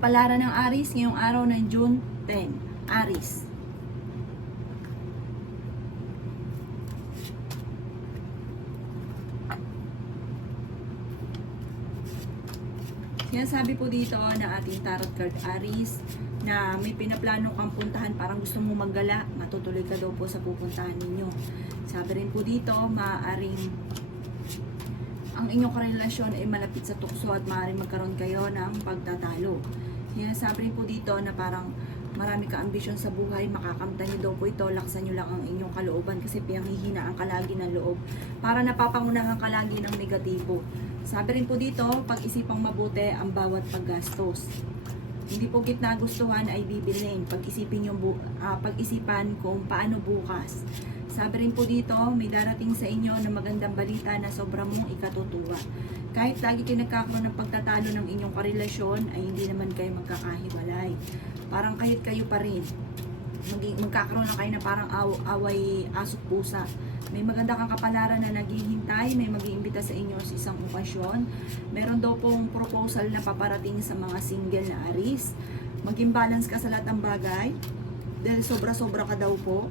Palaran ng Aries ngayong araw ng June 10. Aries. Sinasabi po dito na ating tarot card Aries na may pinaplano kang puntahan, parang gusto mo maggala, matutuloy ka daw po sa pupuntahan ninyo. Sabi rin po dito, maaaring ang inyong karelasyon ay malapit sa tukso at maaaring magkaroon kayo ng pagtatalo. Sinasabi rin po dito na parang marami ka ambisyon sa buhay, makakamtan nyo daw po ito, laksan nyo lang ang inyong kalooban kasi pinanghihinaan ka lagi ng loob para napapangunahan ka lagi ng negatibo. Sabi rin po dito, pag-isipang mabuti ang bawat paggastos. Hindi po kita nagustuhan ay bibilin. Pag-isipan kung paano bukas. Sabi rin po dito, may darating sa inyo na magandang balita na sobrang mong ikatutuwa. Kahit lagi kayo nagkakaroon ng pagtatalo ng inyong karelasyon, ay hindi naman kayo magkakahiwalay. Parang kahit kayo pa rin. Magkakaroon na kayo na parang away asok pusa. May maganda kang kapalaran na naghihintay, may mag-iimbita sa inyo sa isang okasyon. Meron daw pong proposal na paparating sa mga single na Aries. Maging balance ka sa lahat ng bagay dahil sobra-sobra ka daw po.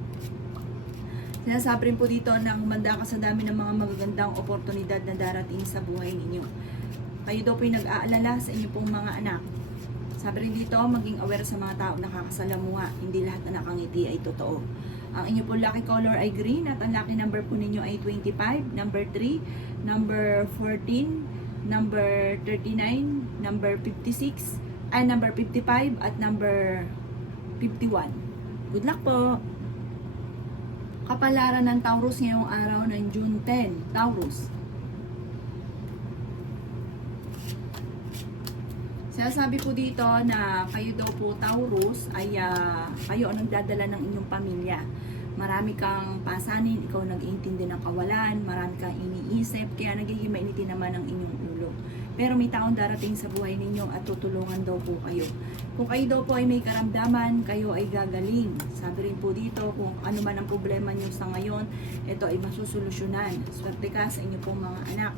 Sinasabi rin po dito na humanda ka sa dami ng mga magagandang oportunidad na darating sa buhay ninyo. Kayo daw po yung nag-aalala sa inyo pong mga anak. Sabi rin dito, maging aware sa mga tao nakakasalamuha. Hindi lahat na nakangiti ay totoo. Ang inyo po lucky color ay green at ang lucky number po ninyo ay 25, number 3, number 14, number 39, number 56, number 55 at number 51. Good luck po! Kapalaran ng Taurus ngayong araw ng June 10. Taurus. Sinasabi po dito na kayo daw po Taurus ay kayo ang nagdadala ng inyong pamilya. Marami kang pasanin, ikaw nag-iintindi ng kawalan, marami kang iniisip, kaya nagiging mainitin naman ang inyong ulo. Pero may taong darating sa buhay ninyo at tutulungan daw po kayo. Kung kayo daw po ay may karamdaman, kayo ay gagaling. Sabi rin po dito, kung ano man ang problema nyo sa ngayon, ito ay masusolusyonan. Swerte ka sa inyo pong mga anak.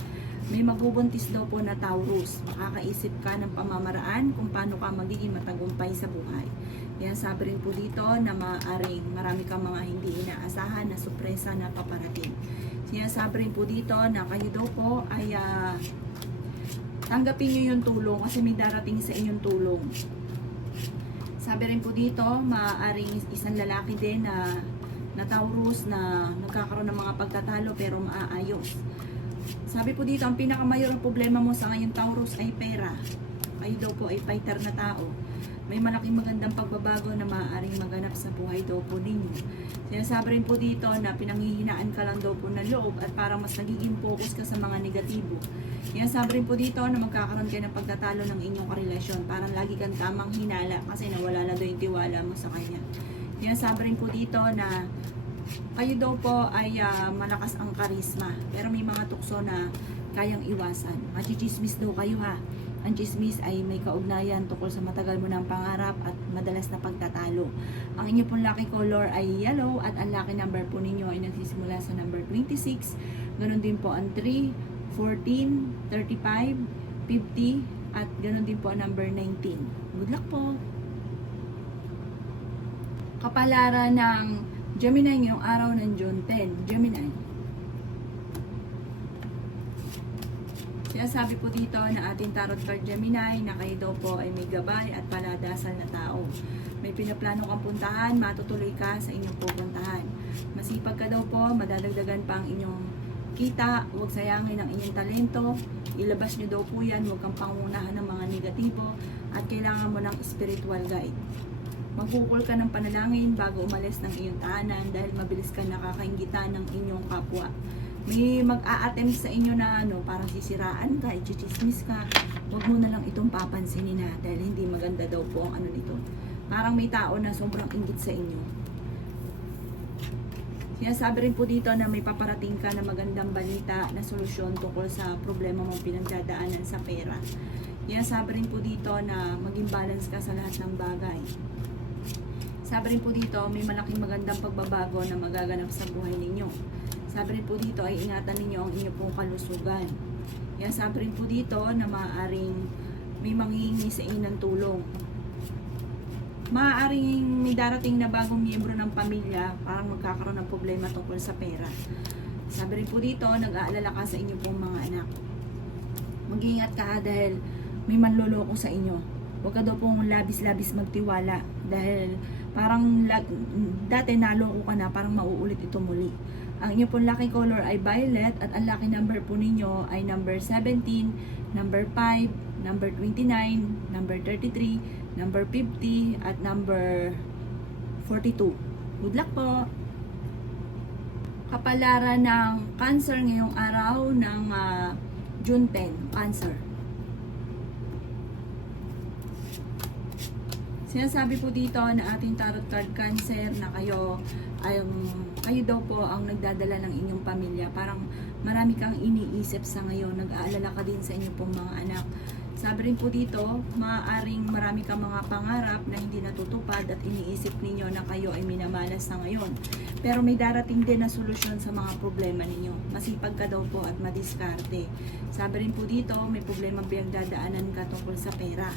May magbubuntis daw po na Taurus. Makakaisip ka ng pamamaraan kung paano ka magiging matagumpay sa buhay. Yan, sabi rin po dito na maaaring marami kang mga hindi inaasahan na sorpresa na paparating. Sinasabi rin po dito na kayo daw po ay tanggapin nyo yung tulong kasi may darating sa inyong tulong. Sabi rin po dito, maaaring isang lalaki din na Taurus na nagkakaroon ng mga pagtatalo pero maaayos. Sabi po dito, ang pinakamayor problema mo sa ngayon Taurus ay pera. Kayo daw po ay fighter na tao. May malaking magandang pagbabago na maaaring maganap sa buhay daw po ninyo. Sinasabi rin po dito na pinanghihinaan ka lang daw po ng loob at parang mas nagiging focus ka sa mga negatibo. Sinasabi rin po dito na magkakaroon kayo ng pagtatalo ng inyong karelasyon. Parang lagi kang tamang hinala kasi nawala na daw yung tiwala mo sa kanya. Sinasabi rin po dito na kayo daw po ay malakas ang karisma. Pero may mga tukso na kayang iwasan. Machichismis daw kayo ha. Ang chismis ay may kaugnayan tungkol sa matagal mo ng pangarap at madalas na pagtatalo. Ang inyo pong lucky color ay yellow at ang lucky number po ninyo ay nagsisimula sa number 26. Ganon din po ang 3, 14, 35, 50 at ganon din po ang number 19. Good luck po! Kapalaran ng Gemini ngayong araw ng June 10. Gemini. Sabi po dito na ating tarot card Gemini na kayo daw po ay may gabay at paladasal na tao. May pinaplano kang puntahan, matutuloy ka sa inyong pupuntahan. Masipag ka daw po, madadagdagan pa ang inyong kita, huwag sayangin ang inyong talento, ilabas nyo daw po yan, huwag kang pangunahan ng mga negatibo at kailangan mo ng spiritual guide. Magkukul ka ng panalangin bago umalis ng iyong tahanan dahil mabilis ka nakakaingitan ng inyong kapwa. May mag-a-attempt sa inyo na parang sisiraan ka, i-chismis ka, huwag mo na lang itong papansinin dahil hindi maganda daw po ang nito. Parang may tao na sobrang inggit sa inyo. Sinasabi rin po dito na may paparating ka na magandang balita na solusyon tungkol sa problema mong pinagdadaanan sa pera. Sinasabi rin po dito na maging balance ka sa lahat ng bagay. Sabi rin po dito, may malaking magandang pagbabago na magaganap sa buhay ninyo. Sabi rin po dito ay ingatan ninyo ang inyong pong kalusugan. Sabi rin po dito na maaaring may manghihingi sa inyo ng tulong. maaaring may darating na bagong miyembro ng pamilya, parang magkakaroon ng problema tungkol sa pera. Sabi rin po dito, nag-aalala ka sa inyo pong mga anak. Mag-iingat ka dahil may manloloko sa inyo. Huwag ka daw pong labis-labis magtiwala dahil parang dati naloko ka na, parang mauulit ito muli. Ang inyo pong lucky color ay violet at ang lucky number po ninyo ay number 17, number 5, number 29, number 33, number 50 at number 42. Good luck po! Kapalaran ng Cancer ngayong araw ng June 10, Cancer. Sinasabi po dito na ating tarot card Cancer na kayo daw po ang nagdadala ng inyong pamilya. Parang marami kang iniisip sa ngayon, nag-aalala ka din sa inyo pong mga anak. Sabi rin po dito, maaaring marami kang mga pangarap na hindi natutupad at iniisip ninyo na kayo ay minamalas na ngayon. Pero may darating din na solusyon sa mga problema ninyo. Masipag ka daw po at madiskarte. Sabi rin po dito, may problema pinagdadaanan ka tungkol sa pera.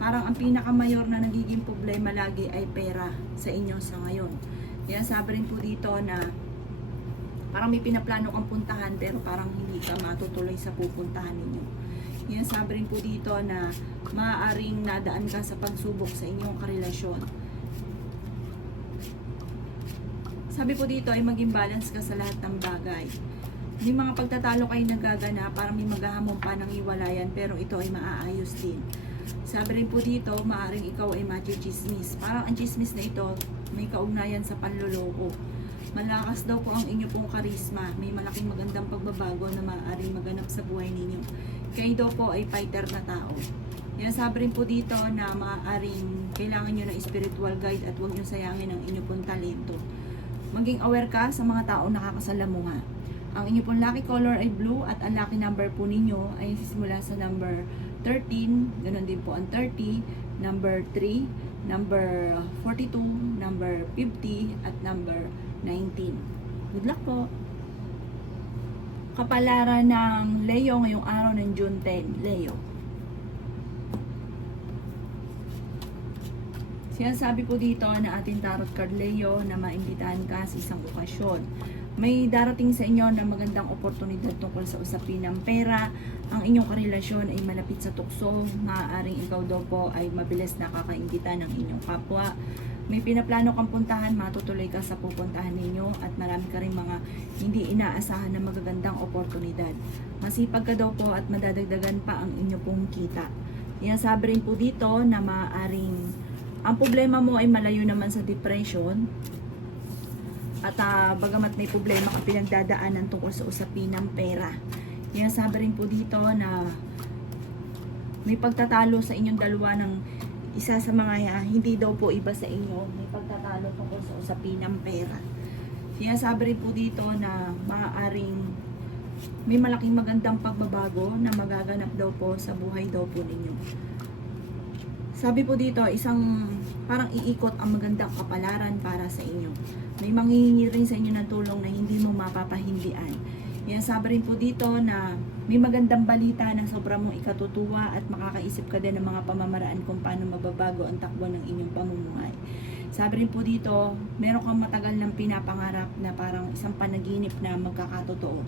Parang ang pinakamayor na nagiging problema lagi ay pera sa inyo sa ngayon. Kaya sabi rin po dito na parang may pinaplano kang puntahan pero parang hindi ka matutuloy sa pupuntahan ninyo. Yan, sabi rin po dito na maaaring nadaan ka sa pagsubok sa inyong karelasyon. Sabi po dito ay maging balance ka sa lahat ng bagay. May mga pagtatalo kayo nagagana, parang may maghahamon pa ng iwalayan pero ito ay maaayos din. Sabi rin po dito, maaaring ikaw ay machichismis. Parang ang chismis na ito may kaugnayan sa panloloko. Malakas daw po ang inyo pong karisma. May malaking magandang pagbabago na maaaring maganap sa buhay ninyo. Kayo daw po ay fighter na tao. Yan, sabi rin po dito na maaaring kailangan nyo ng spiritual guide at huwag nyo sayangin ang inyo pong talento. Maging aware ka sa mga taong nakakasalamuha. Ang inyo pong lucky color ay blue at ang lucky number po ninyo ay simula sa number 13, ganun din po ang 30, number 3, number 42, number 50 at number 19. Good luck po! Kapalaran ng Leo ngayong araw ng June 10. Leo. Sinasabi po dito na ating tarot card Leo na maimbitahan ka sa isang okasyon. May darating sa inyo na magandang oportunidad tungkol sa usapin ng pera. Ang inyong karelasyon ay malapit sa tukso. Maaaring ikaw daw po ay mabilis nakakaimbita ng inyong kapwa. May pinaplano kang puntahan, matutuloy ka sa pupuntahan ninyo at marami ka rin mga hindi inaasahan na magagandang oportunidad. Masipag ka daw po at madadagdagan pa ang inyo pong kita. Yan, sabi rin po dito na maaaring ang problema mo ay malayo naman sa depression. At bagamat may problema kang pinagdadaanan tungkol sa usapin ng pera. Yan, sabi rin po dito na may pagtatalo sa inyong dalawa ng isa sa mga hindi daw po iba sa inyo. May pagtatalo tungkol sa usapin ng pera. Yan, sabi rin po dito na maaaring may malaking magandang pagbabago na magaganap daw po sa buhay daw po ninyo. Sabi po dito, isang parang iikot ang magandang kapalaran para sa inyo. May manghihingi rin sa inyo ng tulong na hindi mo mapapahindian. Yan, sabi rin po dito na may magandang balita na sobrang mong ikatutuwa at makakaisip ka din ng mga pamamaraan kung paano mababago ang takbo ng inyong pamumuhay. Sabi rin po dito, meron kang matagal ng pinapangarap na parang isang panaginip na magkakatotoo.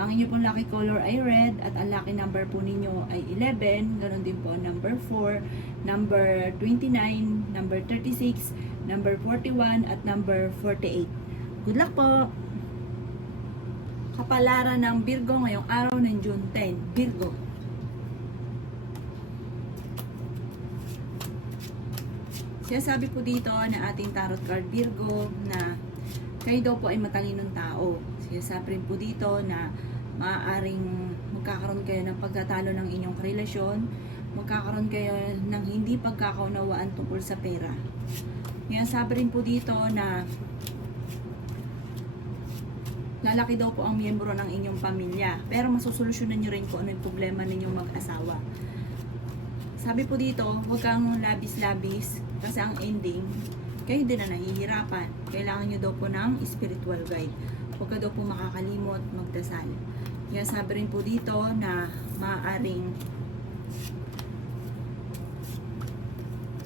Ang inyo pong lucky color ay red at ang lucky number po ninyo ay 11, ganoon din po number 4, number 29, number 36, number 41 at number 48. Good luck po! Kapalaran ng Virgo ngayong araw ng June 10. Virgo. Sinasabi po dito na ating tarot card Virgo na kayo daw po ay matalinong tao. Sinasabi rin po dito na maaaring magkakaroon kayo ng pagtatalo ng inyong relasyon, magkakaroon kayo ng hindi pagkakaunawaan tungkol sa pera. Ngayon, sabi rin po dito na lalaki daw po ang miyembro ng inyong pamilya, pero masusolusyonan nyo rin kung ano yung problema ninyong mag-asawa. Sabi po dito, huwag kang labis-labis kasi ang ending, kayo din na nahihirapan. Kailangan nyo daw po ng spiritual guide. Huwag ka daw po makakalimot, magdasal. Kaya sabi rin po dito na maaaring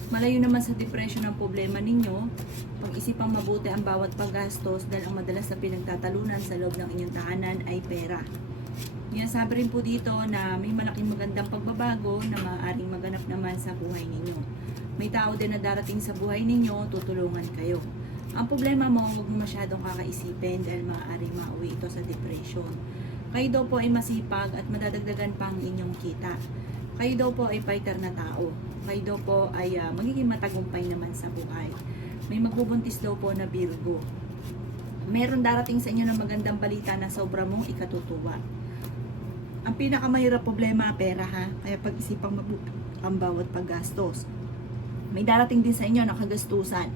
Malayo naman sa depression ang problema ninyo. Pag-isipang mabuti ang bawat paggastos dahil ang madalas na pinagtatalunan sa loob ng inyong tahanan ay pera. Yan, sabi rin po dito na may malaking magandang pagbabago na maaaring maganap naman sa buhay ninyo. May tao din na darating sa buhay ninyo, tutulungan kayo. Ang problema mo, huwag mo masyadong kakaisipin dahil maaaring mauwi ito sa depression. Kayo daw po ay masipag at madadagdagan pa ang inyong kita. Kayo daw po ay fighter na tao. Kayo daw po ay magiging matagumpay naman sa buhay. May magbubuntis daw po na Virgo. Meron darating sa inyo ng magandang balita na sobra mong ikatutuwa. Ang pinakamahirap problema, pera ha. Kaya pag-isipang mabuti ang bawat paggastos. May darating din sa inyo na kagastusan.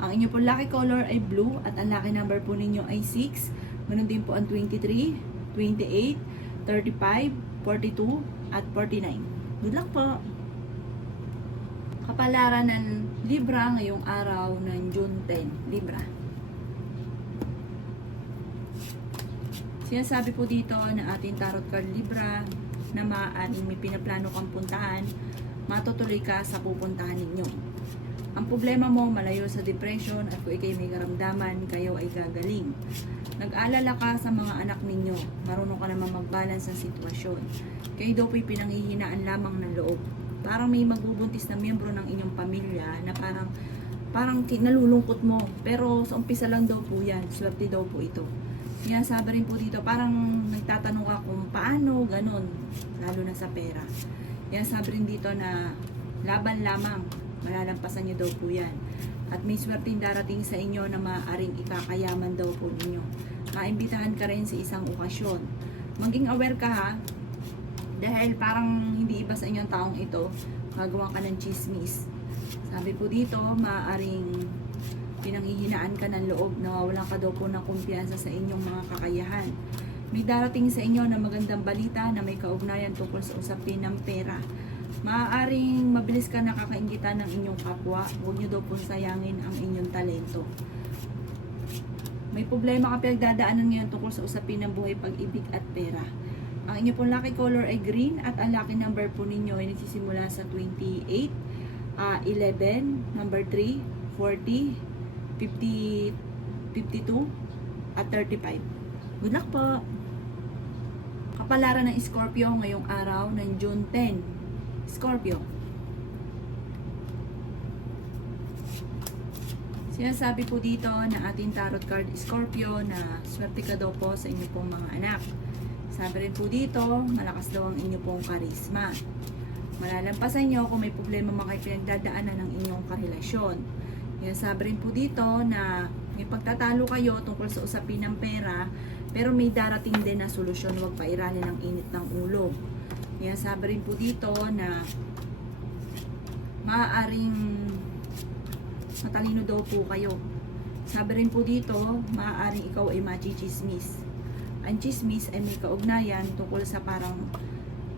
Ang inyo po lucky color ay blue at ang lucky number po ninyo ay 6. Ganun din po ang 23, 28, 35, 42, at 49. Good luck po! Kapalaran ng Libra ngayong araw ng June 10. Libra. Sinasabi po dito na ating tarot card Libra na maaaring may pinaplano kang puntahan, matutuloy ka sa pupuntahan ninyo. Ang problema mo malayo sa depression at kung ikay may karamdaman, kayo ay gagaling. Nag-alala ka sa mga anak ninyo, marunong ka naman mag-balance ng sitwasyon. Kayo daw po'y pinanghihinaan lamang ng loob. Parang may magbubuntis na miyembro ng inyong pamilya na parang nalulungkot mo. Pero sa umpisa lang daw po yan, swerte daw po ito. Yan, sabi rin po dito, parang nagtatanong ka kung paano, ganun, lalo na sa pera. Yan, sabi rin dito na laban lamang, malalampasan nyo daw po yan. At may swerteng darating sa inyo na maaaring ikakayaman daw po ninyo. Maimbitahan ka rin sa isang okasyon. Maging aware ka ha, dahil parang hindi iba sa inyong taong ito, gagawa ka ng chismis. Sabi po dito, maaaring pinanghihinaan ka ng loob, nawawalan ka daw po ng kumpiyansa sa inyong mga kakayahan. May darating sa inyo na magandang balita na may kaugnayan tungkol sa usapin ng pera. Maaaring mabilis ka nakakaingitan ng inyong kapwa, huwag nyo daw po sayangin ang inyong talento. May problema ka pinagdadaanan ngayon tungkol sa usapin ng buhay, pag-ibig at pera. Ang inyo pong lucky color ay green at ang lucky number po ninyo ay nagsisimula sa 28, 11, number 3, 40, 50, 52, at 35. Good luck po! Kapalaran ng Scorpio ngayong araw ng June 10. Scorpio. Sinasabi po dito na ating tarot card Scorpio na swerte ka daw po sa inyo pong mga anak. Sabi rin po dito, malakas daw ang inyo pong karisma. Malalampasan nyo kung may problema mga pinagdadaanan ng inyong karelasyon. Yan, sabi rin po dito na may pagtatalo kayo tungkol sa usapin ng pera, pero may darating din na solusyon, huwag pairalin ang init ng ulo. Yan, sabi rin po dito na maaaring matalino daw po kayo. Sabi rin po dito, maaaring ikaw ay machichismis. Ang chismis ay may kaugnayan tungkol sa parang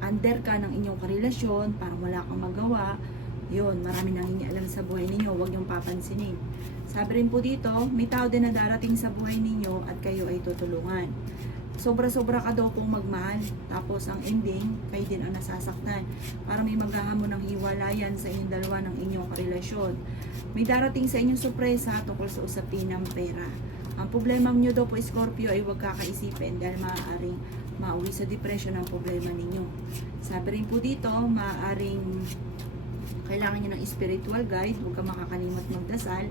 under ka ng inyong karelasyon, parang wala kang magawa. Yun, marami nang inialam sa buhay ninyo, huwag niyong papansinin. Sabi rin po dito, may tao din na darating sa buhay ninyo at kayo ay tutulungan. Sobra-sobra ka daw pong magmahal, tapos ang ending, kayo din ang nasasaktan. Para may maghahamon ng hiwalayan sa inyong dalawa ng inyong karelasyon. May darating sa inyong sorpresa tungkol sa usapin ng pera. Ang problema nyo daw po Scorpio ay huwag kakaisipin dahil maaaring mauwi sa depression ang problema ninyo. Sabi rin po dito, maaaring kailangan nyo ng spiritual guide, huwag ka makakalimot magdasal,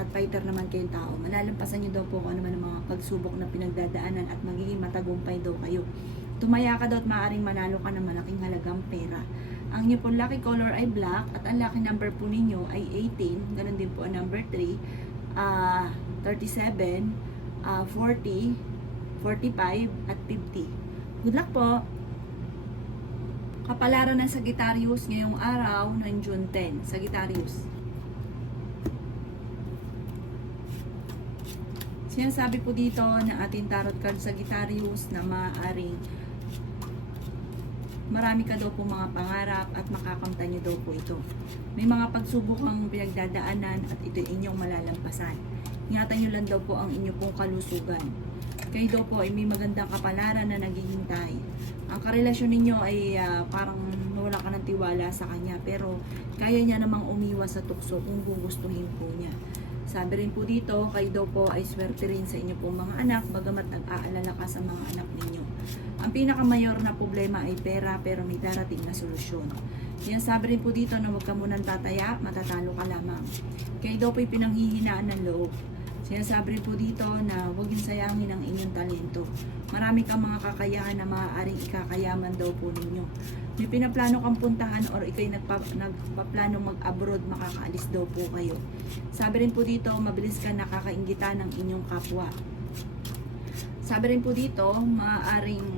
at fighter naman kayong tao. Malalampasan nyo daw po kung ano man ang mga pagsubok na pinagdadaanan at magiging matagumpay daw kayo. Tumaya ka daw at maaaring manalo ka ng malaking halagang pera. Ang inyo po lucky color ay black at ang lucky number po ninyo ay 18, ganun din po ang number 3, 37, 40, 45, at 50. Good luck po! Kapalaran ng Sagittarius ngayong araw ng June 10. Sagittarius. Sinasabi po dito na ating tarot card Sagittarius na maaaring marami ka daw po mga pangarap at makakamtan nyo daw po ito. May mga pagsubok ang pinagdadaanan at ito inyong malalampasan. Ingatan nyo lang daw po ang inyong pong kalusugan. Kayo daw po ay may magandang kapalaran na naghihintay. Ang karelasyon ninyo ay parang mawala ka ng tiwala sa kanya. Pero kaya niya namang umiwas sa tukso kung gugustuhin po niya. Sabi rin po dito, kayo daw po ay swerte rin sa inyo pong mga anak, bagamat nag-aalala ka sa mga anak ninyo. Ang pinakamayor na problema ay pera, pero may darating na solusyon. Yan, sabi rin po dito na huwag ka munang tataya, matatalo ka lamang. Kayo daw po ay pinanghihinaan ng loob. Sinasabi rin po dito na huwag yung sayangin ang inyong talento. Marami kang mga kakayahan na maaaring ikakayaman daw po ninyo. May pinaplano kang puntahan or ikay nagpaplano mag-abroad, makakaalis daw po kayo. Sabi rin po dito, mabilis ka nakakaingita ng inyong kapwa. Sabi rin po dito, maaaring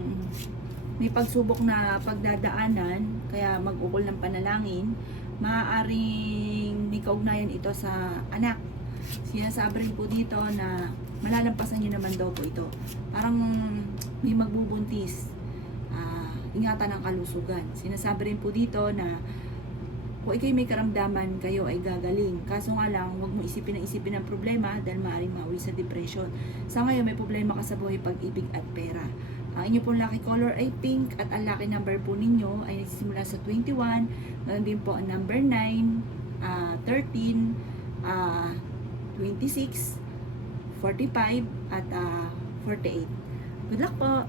may pagsubok na pagdadaanan, kaya mag-ukol ng panalangin. Maaaring may kaugnayan ito sa anak. Sinasabi rin po dito na malalampasan nyo naman daw po ito. Parang may magbubuntis. Ingatan ang kalusugan. Sinasabi rin po dito na kung ikay may karamdaman, kayo ay gagaling. Kaso nga lang, huwag mo isipin ang problema dahil maaaring mawi sa depression. Sa ngayon, may problema ka sa buhay, pag-ibig at pera. Ang inyo pong lucky color ay pink at ang lucky number po ninyo ay nagsisimula sa 21. Ganun din po ang number 9, 13, 26, 45, at 48. Good luck po!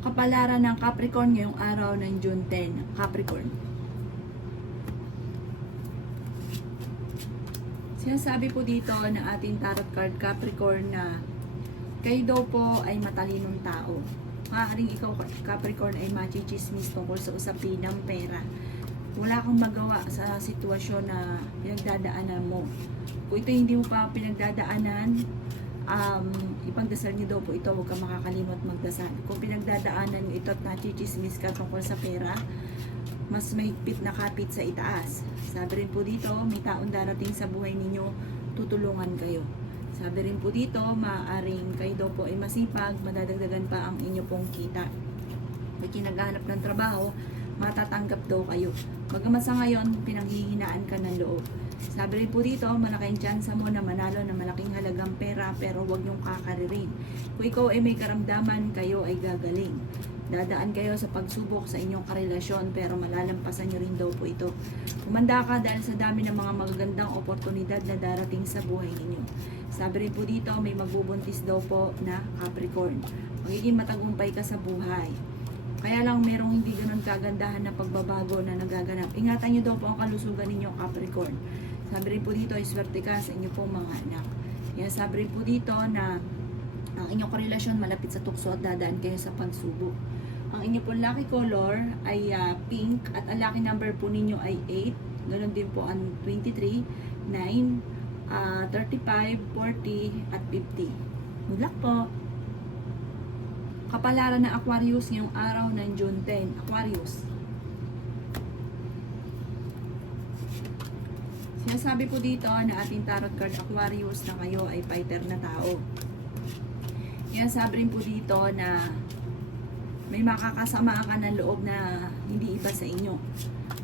Kapalaran ng Capricorn ngayong araw ng June 10. Capricorn. Sinasabi po dito na ating tarot card Capricorn na kayo daw po ay matalinong tao. Maaaring ikaw Capricorn ay machichismis tungkol sa usapin ng pera. Wala kang magawa sa sitwasyon na pinagdadaanan mo. Kung ito hindi mo pa pinagdadaanan, ipagdasal niyo daw po ito, huwag kang makakalimot magdasal. Kung pinagdadaanan niyo ito at nachichismis ka tungkol sa pera, mas mahigpit na kapit sa itaas. Sabi rin po dito, may taong darating sa buhay ninyo, tutulungan kayo. Sabi rin po dito, maaaring kayo daw po ay masipag, madadagdagan pa ang inyo pong kita. May kinaghanap ng trabaho, matatanggap daw kayo. Bagamat sa ngayon, pinanghihinaan ka ng loob. Sabi rin po dito, malaking tsansa mo na manalo ng malaking halagang pera, pero huwag niyong kakaririn. Kung ikaw ay may karamdaman, kayo ay gagaling. Dadaan kayo sa pagsubok sa inyong karelasyon, pero malalampasan niyo rin daw po ito. Kumanda ka dahil sa dami ng mga magagandang oportunidad na darating sa buhay ninyo. Sabi rin po dito, may magbubuntis daw po na Capricorn. Magiging matagumpay ka sa buhay. Kaya lang merong hindi ganun kagandahan na pagbabago na nagaganap. Ingatan niyo daw po ang kalusugan ninyo, Capricorn. Sabi rin po dito, ay swerte ka sa inyo pong mga anak. Kaya sabi rin po dito na ang inyong karelasyon malapit sa tukso at dadaan kayo sa pagsubok. Ang inyong pong lucky color ay pink at ang lucky number po ninyo ay 8. Ganon din po ang 23, 9, 35, 40 at 50. Good luck po! Kapalaran ng Aquarius ngayong araw ng June 10. Aquarius. Sinasabi po dito na ating tarot card Aquarius na kayo ay fighter na tao. Yan, sabi rin po dito na may makakasama ka ng loob na hindi iba sa inyo.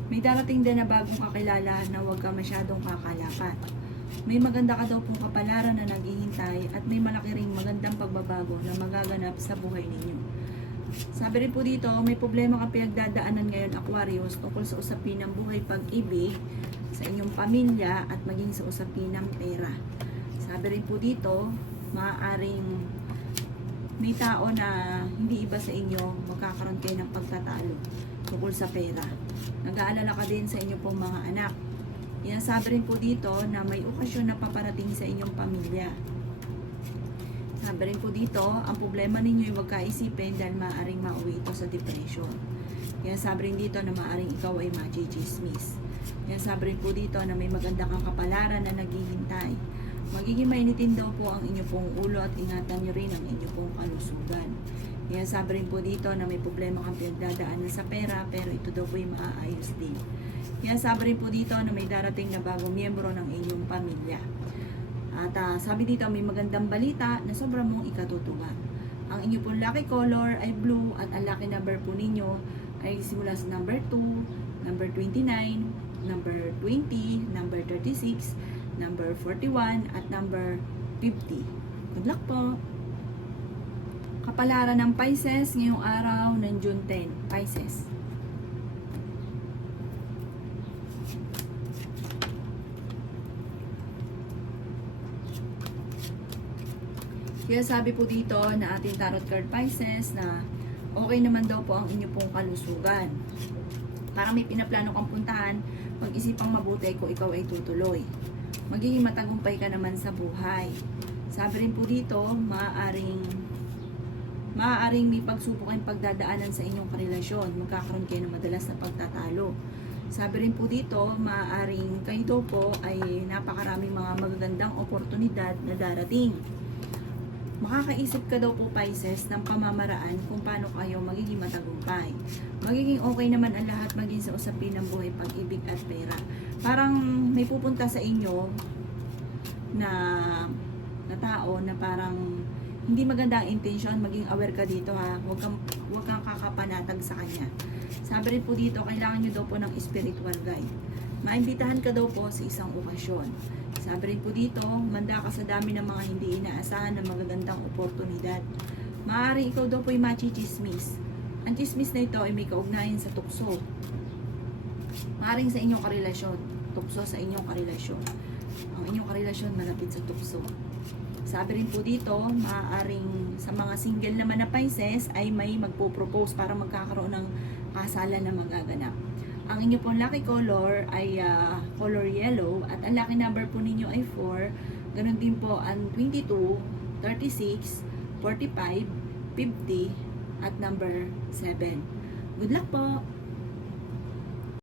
May darating din na bagong kakilala na huwag ka masyadong kakalapat. May maganda ka daw pong kapalaran na naghihintay at may malaki ring magandang pagbabago na magaganap sa buhay ninyo. Sabi rin po dito, may problema ka pinagdadaanan ngayon Aquarius tungkol sa usapin ng buhay, pag-ibig, sa inyong pamilya at maging sa usapin ng pera. Sabi rin po dito, maaaring may tao na hindi iba sa inyo, magkakaroon kayo ng pagtatalo tungkol sa pera. Nag-aalala ka din sa inyong pong mga anak. Sabi rin po dito na may okasyon na paparating sa inyong pamilya. Sabi rin po dito, ang problema ninyo ay huwag kaisipin dahil maaaring mauwi ito sa depression. Sabi rin dito na maaaring ikaw ay machichismis. Sabi rin po dito na may maganda kang kapalaran na naghihintay. Magiging mainitin daw po ang inyo pong ulo at ingatan nyo rin ang inyo pong kalusugan. Sabi rin po dito na may problema kang pinagdadaanan sa pera, pero ito daw po ay maaayos din. Sabi rin po dito na may darating na bagong miyembro ng inyong pamilya. At sabi dito may magandang balita na sobrang mong ikatutuwa. Ang inyong pong lucky color ay blue at ang lucky number po ninyo ay simula sa number 2, number 29, number 20, number 36, number 41 at number 50. Good luck po! Kapalaran ng Pisces ngayong araw ng June 10. Pisces. Kaya sabi po dito na ating tarot card Pisces na okay naman daw po ang inyo pong kalusugan. Parang may pinaplano kang puntahan, mag-isipang mabuti kung ikaw ay tutuloy. Magiging matagumpay ka naman sa buhay. Sabi rin po dito, maaaring may pagsubok kayong pagdadaanan sa inyong karelasyon. Magkakaroon kayo ng madalas na pagtatalo. Sabi rin po dito, maaaring kayo daw po ay napakaraming mga magagandang oportunidad na darating. Makakaisip ka daw po Pisces ng pamamaraan kung paano kayo magiging matagumpay. Magiging okay naman ang lahat maging sa usapin ng buhay, pag-ibig at pera. Parang may pupunta sa inyo na tao na parang hindi maganda ang intention, maging aware ka dito ha. Huwag kang kakapanatag sa kanya. Sabi rin po dito, kailangan nyo daw po ng spiritual guide. Maimbitahan ka daw po sa isang okasyon. Sabi rin po dito, manda ka sa dami ng mga hindi inaasahan na magagandang oportunidad. Maaari ikaw daw po ay machichismis. Ang chismis na ito ay may kaugnayan sa tukso. Maaring sa inyong karelasyon. Tukso sa inyong karelasyon. Ang inyong karelasyon malapit sa tukso. Sabi rin po dito, maaaring sa mga single naman na Pisces ay may magpo-propose para magkakaroon ng kasalan na magaganap. Ang inyo pong lucky color ay color yellow at ang lucky number po ninyo ay 4. Ganun din po ang 22, 36, 45, 50 at number 7. Good luck po!